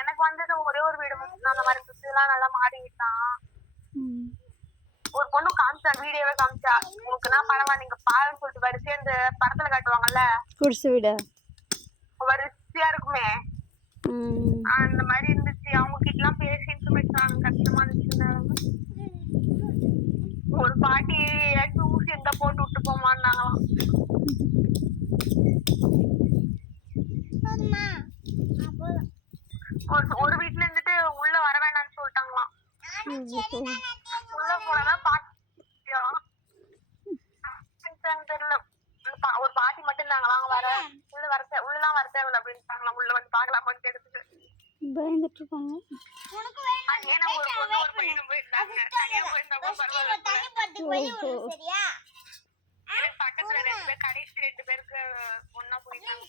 எனக்கு வந்தது ஒரே ஒரு வீடு மட்டும் அந்த மாதிரி சுத்திலாம் நல்லா மாறிட்டான். ஒரு பொண்ணு காமிச்சா, வீடியோவே காமிச்சா, உனக்குன்னா பரவாயில்ல நீங்க பாருன்னு சொல்லிட்டு வரிசையா இந்த படத்துல காட்டுவாங்கல்ல குடிசை வீடு வரிசையா இருக்குமே அந்த மாதிரி இருந்துச்சு. அவங்க கிட்ட எல்லாம் பேசி இன்ஃபர்மேஷன் கஷ்டமா இருந்துச்சு. ஒரு பாட்டி ஏதாச்சும் ஊசி இருந்தா போட்டு விட்டு போமான்னாங்களாம். ஒரு வீட்டுல இருந்துட்டு உள்ள வர வேணாம்னு சொல்லிட்டாங்களாம். உள்ள போனா தெரியல, ஒரு பாட்டி மட்டும் இருந்தாங்களாம் வர உள்ளலாம் வர தேவையில்ல அப்படின்ட்டாங்களாம். உள்ள வந்து பாக்கலாமான்னு எடுத்துட்டு பயந்துட்டு இருக்காங்க. பக்கத்துல 2 பேர் கடைசி 2 பேருக்கு ஒன்னா போயிட்டாங்க.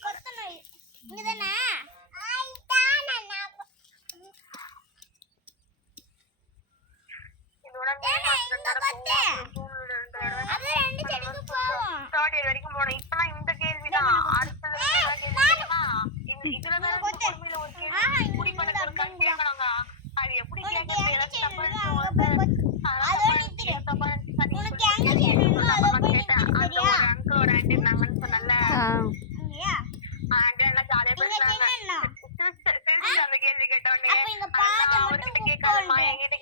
இதோட தேர்ட் இயர் வரைக்கும் போனோம். இப்பெல்லாம் இந்த கேள்விதான். அடுத்தது இதுல ஒரு கேள்வி குடிப்பழக்க ஒரு கல்வி கேட்கறாங்க. அது எப்படி கேட்கறது? அங்கிள் ஒரு ஆண்டி இருந்தாங்கன்னு சொன்னல,